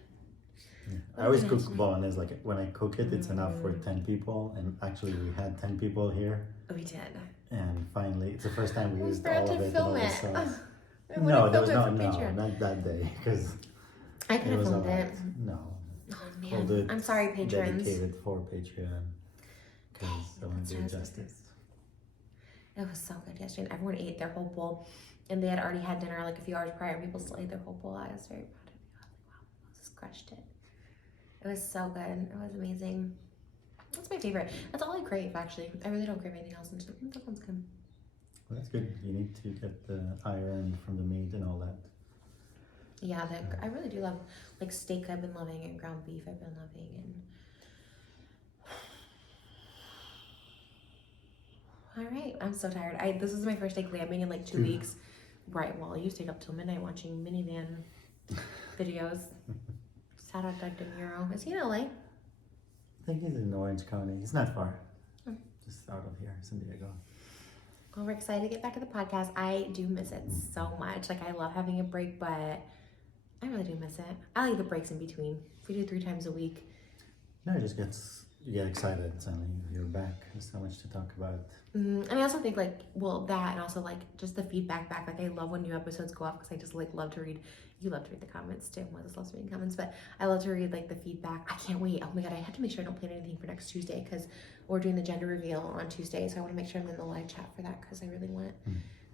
Yeah. I always cook bolognese. Like when I cook it, it's enough for 10 people. And actually, we had 10 people here. We did. And finally, it's the first time we used forgot all to of it. film and all it. the sauce. I would No, have there was filmed no, it for no, Patreon. not that day, because I could it have was filmed alright. it. No. Oh Hold man, it I'm sorry, patrons. dedicated for Patreon, because I want to do it justice. It was so good yesterday, and everyone ate their whole bowl, and they had already had dinner like a few hours prior. People still ate their whole bowl. I was very proud of you. I was like, wow, I just crushed it. It was so good. It was amazing. That's my favorite. That's all I crave, actually. I really don't crave anything else. I'm just like, that sounds good. Well, that's good. You need to get the iron from the meat and all that. Yeah, I really do love, like, steak I've been loving, and ground beef I've been loving, and all right, I'm so tired. This is my first day glamming in like 2 weeks. Right, well, you stayed up till midnight watching minivan videos. Shout out Doug De Niro. Is he in LA? I think he's in Orange County. He's not far. Oh. Just out of here, San Diego. Well, we're excited to get back to the podcast. I do miss it so much. Like, I love having a break, but I really do miss it. I like the breaks in between. If we do 3 times a week. No, it just you get excited suddenly. You're back. There's so much to talk about. And I also think, like, well, that, and also like just the feedback back. Like, I love when new episodes go off, because I just like love to read. You love to read the comments too. Moses loves reading comments, but I love to read like the feedback. I can't wait. Oh my god, I have to make sure I don't plan anything for next Tuesday, because we're doing the gender reveal on Tuesday, so I want to make sure I'm in the live chat for that, because I really want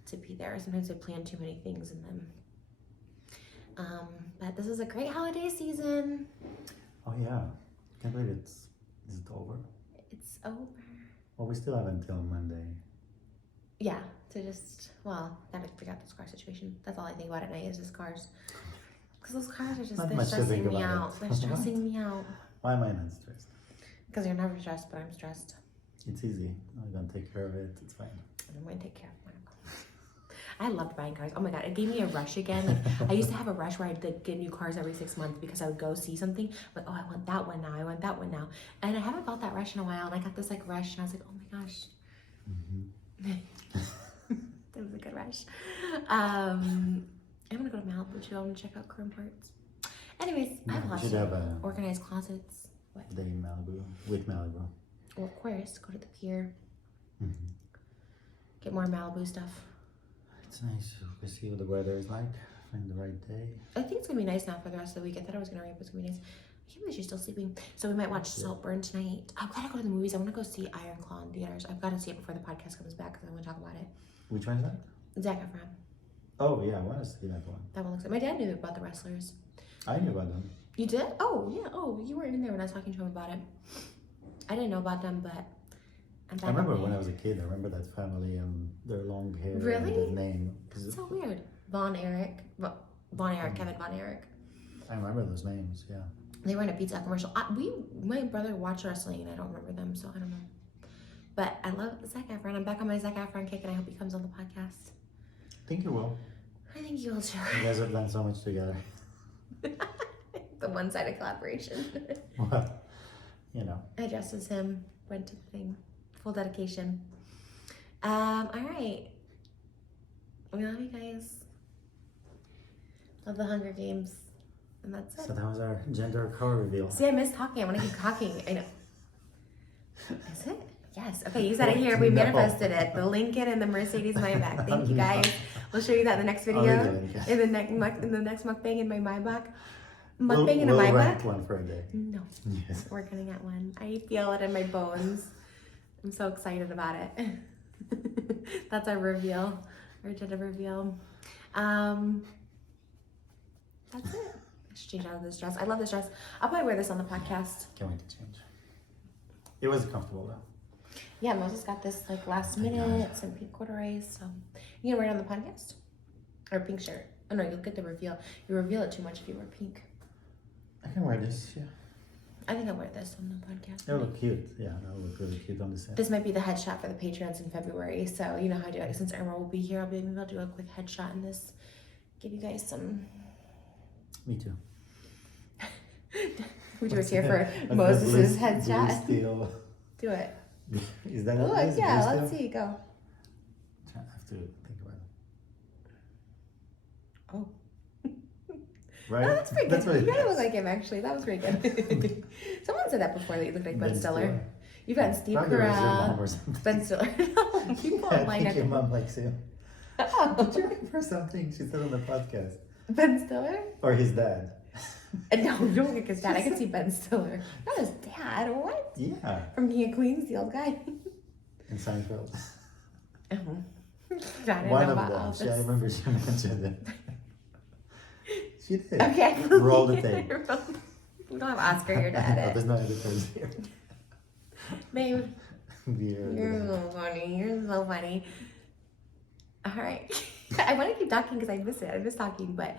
to be there. Sometimes I plan too many things and then but this is a great holiday season. Oh yeah, can't believe is it over? It's over. Well, we still have until Monday. Yeah, to just, well, gotta figure out this car situation. That's all I think about at night is just cars. Because those cars are just, Not they're much to stressing think me about out. it. They're stressing me out. Why am I not stressed? Because you're never stressed, but I'm stressed. It's easy. I'm gonna take care of it. It's fine. I'm going to take care of mine. I loved buying cars. Oh my god, it gave me a rush again. Like, I used to have a rush where I'd like, get new cars every 6 months, because I would go see something. Like, oh, I want that one now. I want that one now. And I haven't felt that rush in a while. And I got this like rush, and I was like, oh my gosh. It was a good rush. I'm gonna go to Malibu too. I'm gonna check out Chrome Parts. Anyways, I have You lots should of have a organized closets. What? day in Malibu with Malibu. Well, of course, go to the pier. Get more Malibu stuff. It's nice to see what the weather is like. Find the right day. I think it's gonna be nice now for the rest of the week. I thought it was gonna rain, but it's gonna be nice. I can't believe she's still sleeping. So we might watch Saltburn tonight. I've gotta go to the movies. I wanna go see Iron Claw in theaters. I've gotta see it before the podcast comes back, because I wanna talk about it. Which one is that? Zac Efron. Oh yeah, I want to see that one. That one looks good. My dad knew about the wrestlers. I knew about them. You did? Oh, yeah. Oh, you weren't in there when I was talking to him about it. I didn't know about them, but I remember when I was a kid. I remember that family and their long hair. Really? And their name. That's so weird. Von Erich. Kevin Von Erich. I remember those names. Yeah. They were in a Pizza Hut commercial. My brother watched wrestling, and I don't remember them, so I don't know. But I love Zac Efron. I'm back on my Zac Efron kick, and I hope he comes on the podcast. I think you will. I think you will too. You guys have done so much together. The one-sided collaboration. Well, you know. I dressed as him, went to the thing. Full dedication. All right. We love you guys. Love the Hunger Games. And that's it. So that was our gender core reveal. See, I miss talking. I want to keep talking. I know. Is it? Yes. Okay, you said it here. We manifested it. The Lincoln and the Mercedes Maybach. Thank you guys. We'll show you that in the next video. In the next mukbang in my Maybach. Mukbang in a We'll Maybach? rent one for a day. No. Yes. We're gonna get one. I feel it in my bones. I'm so excited about it. That's our reveal. Our gender reveal. That's it. I should change out of this dress. I love this dress. I'll probably wear this on the podcast. Can't wait to change. It was comfortable though. Yeah, Moses got this like last minute, some pink corduroys. So you gonna wear it on the podcast? Or a pink shirt? Oh no, you'll get the reveal. You reveal it too much if you wear pink. I can wear this, yeah. I think I'll wear this on the podcast. It'll look cute. Yeah, that'll look really cute on the set. This might be the headshot for the Patreons in February. So you know how I do it. Since Irma will be here, maybe I'll do a quick headshot in this. Give you guys some. Me too. We do a tear for Moses' headshot. Steel. Do it. Is that Look, what it is? yeah, Blue let's steel? see. Go. I have to think about it. Oh. Right? Oh, that's pretty That's good. what You it kind of is. look like him, actually. That was pretty good. Someone said that before, that you looked like Ben Ben Stiller. Stiller. You've got Steve Probably was your mom Carell, or something. Ben Stiller. No, people I online think your have mom likes him. Did you give her something she said on the podcast? Ben Stiller? Or his dad? No, you don't think his dad. I can see Ben Stiller. Not his dad. What? Yeah. From King of Queens, the old guy. In Seinfeld. I didn't One know of about them. Elvis. I remember she mentioned it. She did. Okay. Roll the tape. You don't have Oscar here to edit. There's no editors here. Babe, You're you're so funny. You're so funny. All right. I want to keep talking because I miss it. I miss talking, but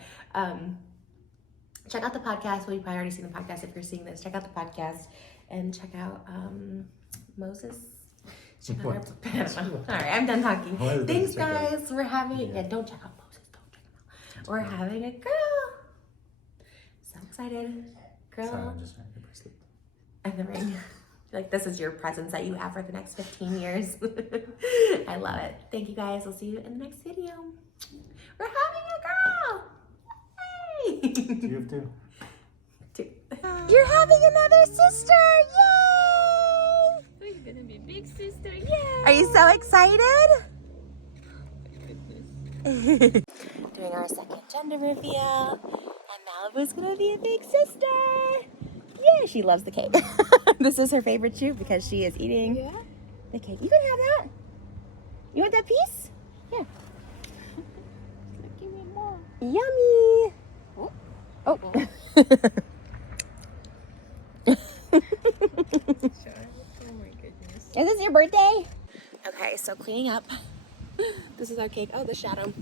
check out the podcast. Well, you've probably already seen the podcast if you're seeing this. Check out the podcast and check out Moses. Check out our, I don't know. All right, I'm done talking. Thanks, guys. We're having, don't check out Moses. Don't check him out. We're having a girl. So excited. Girl. Sorry, I'm just trying to sleep. And the ring. Like, this is your presents that you have for the next 15 years. I love it. Thank you, guys. I'll see you in the next video. We're having a girl. Hey. Do you have to? Two. You're having another sister. Yay! Who's gonna be big sister? Yay! Are you so excited? Doing our second gender reveal. And Malibu's gonna be a big sister. Yeah, she loves the cake. This is her favorite chew because she is eating the cake. You can have that. You want that piece? Here. Give me more. Yummy. Oh. Oh my goodness. Is this your birthday? Okay, so cleaning up. This is our cake. Oh, the shadow.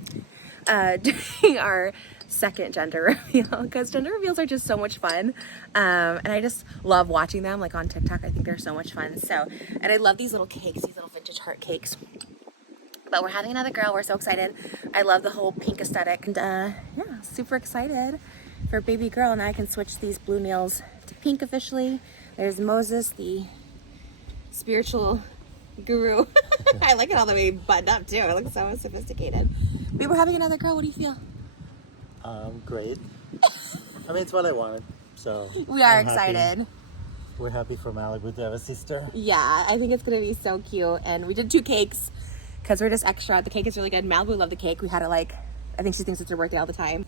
Doing our second gender reveal because gender reveals are just so much fun. And I just love watching them like on TikTok. I think they're so much fun. So, and I love these little cakes, these little vintage heart cakes. But we're having another girl. We're so excited. I love the whole pink aesthetic. And yeah, super excited for a baby girl. Now I can switch these blue nails to pink officially. There's Moses, the spiritual guru. I like it all the way buttoned up too. It looks so sophisticated. We were having another girl. What do you feel? Great. I mean, it's what I wanted. So We are I'm happy. excited. We're happy for Malibu to have a sister. Yeah, I think it's gonna be so cute. And we did 2 cakes because we're just extra. The cake is really good. Malibu loved the cake. We had it like, I think she thinks it's her birthday all the time.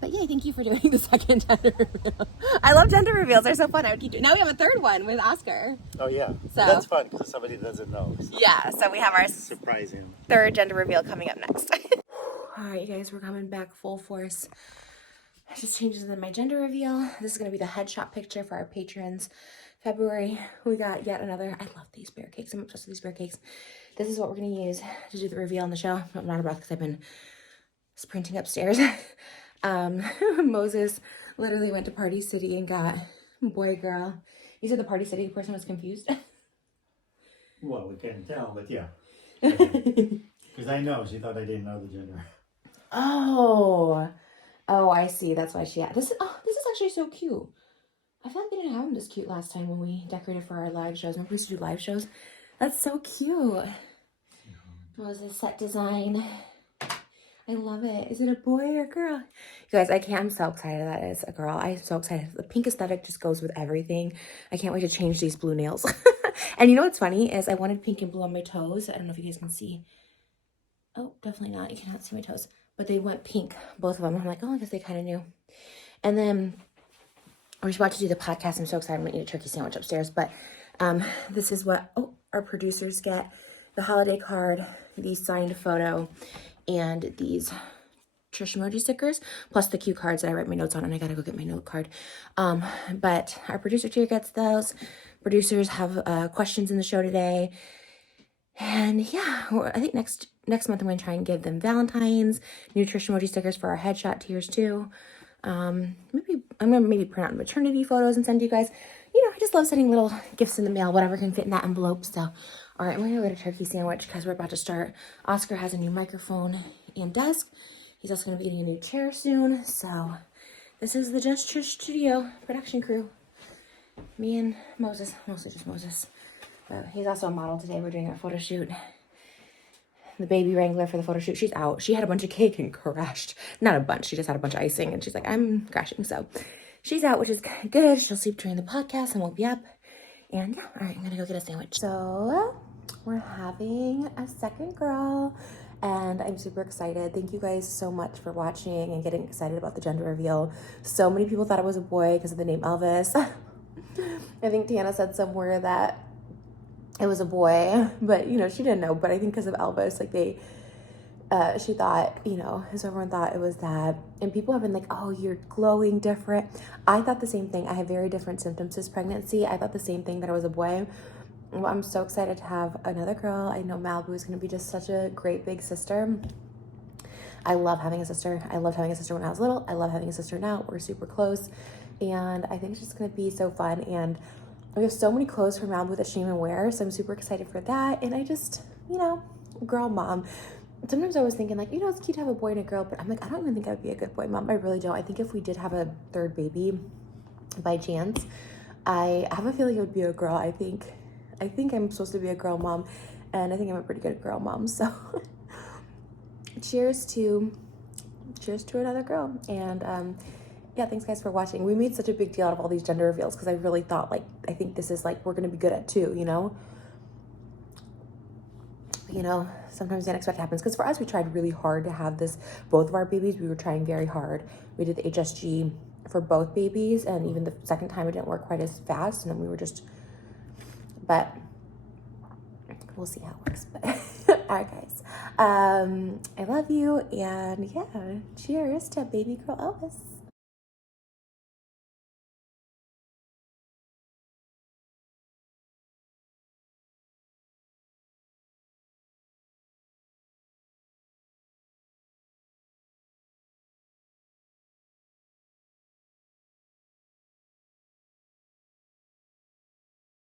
But yeah, thank you for doing the second gender reveal. I love gender reveals. They're so fun. I would keep doing. Now we have a third one with Oscar. Oh yeah. So- That's fun because somebody doesn't know. So Yeah, so we have our surprise him. third gender reveal coming up next. All right, you guys, we're coming back full force. Just changes in my gender reveal. This is going to be the headshot picture for our patrons. February, we got yet another. I love these bear cakes. I'm obsessed with these bear cakes. This is what we're going to use to do the reveal on the show. I'm not about because I've been sprinting upstairs. Moses literally went to Party City and got boy, girl. You said the Party City person was confused. Well, we can't tell, but yeah. Because I know she thought I didn't know the gender. Oh, I see. That's why she had this. This is actually so cute. I feel like we didn't have them this cute last time when we decorated for our live shows. Remember we used to do live shows? That's so cute. What was this set design? I love it. Is it a boy or a girl? You guys, I'm so excited that it's a girl. I'm so excited. The pink aesthetic just goes with everything. I can't wait to change these blue nails. And you know what's funny is I wanted pink and blue on my toes. I don't know if you guys can see. Oh, definitely not. You cannot see my toes. But they went pink, both of them. I'm like, oh, I guess they kind of knew. And then we're about to do the podcast. I'm so excited. I'm going to eat a turkey sandwich upstairs. But this is what our producers get. The holiday card, the signed photo, and these TRISH emoji stickers, plus the cue cards that I write my notes on, and I gotta go get my note card. But our producer tier gets those. Producers have questions in the show today. And yeah, I think next month I'm going to try and give them Valentine's, new TRISH emoji stickers for our headshot tiers too. Maybe I'm going to print out maternity photos and send to you guys. You know, I just love sending little gifts in the mail, whatever can fit in that envelope. So, all right, I'm going to get a turkey sandwich because we're about to start. Oscar has a new microphone and desk. He's also going to be getting a new chair soon. So this is the Just TRISH Studio production crew. Me and Moses, mostly just Moses. But he's also a model today. We're doing our photo shoot. The baby wrangler for the photo shoot, she's out. She had a bunch of cake and crashed. Not a bunch, she just had a bunch of icing. And she's like, I'm crashing. So she's out, which is good. She'll sleep during the podcast and we'll be up. And yeah, all right, I'm going to go get a sandwich. So we're having a second girl. and I'm super excited. Thank you guys so much for watching and getting excited about the gender reveal. So many people thought it was a boy because of the name Elvis. I think Tiana said somewhere that it was a boy, but you know, she didn't know. But I think because of Elvis, like she thought, you know, so everyone thought it was that. And people have been like, oh, you're glowing different. I thought the same thing. I have very different symptoms this pregnancy. I thought the same thing, that I was a boy. Well, I'm so excited to have another girl. I know Malibu is going to be just such a great big sister. I love having a sister. I loved having a sister when I was little. I love having a sister now. We're super close. And I think it's just going to be so fun. And we have so many clothes from Malibu that she didn't even wear. So I'm super excited for that. And I just, you know, girl mom. Sometimes I was thinking like, you know, it's cute to have a boy and a girl. But I'm like, I don't even think I would be a good boy mom. I really don't. I think if we did have a third baby by chance, I have a feeling it would be a girl. I think I'm supposed to be a girl mom, and I think I'm a pretty good girl mom. So cheers to another girl. And yeah, thanks guys for watching. We made such a big deal out of all these gender reveals because I really thought, like, I think this is like, we're gonna be good at 2, you know. Sometimes the unexpected happens, because for us, we tried really hard to have this, both of our babies. We were trying very hard. We did the HSG for both babies, and even the second time it didn't work quite as fast, and then we were just, but we'll see how it works. But all right, guys, I love you, and yeah, cheers to baby girl Elvis.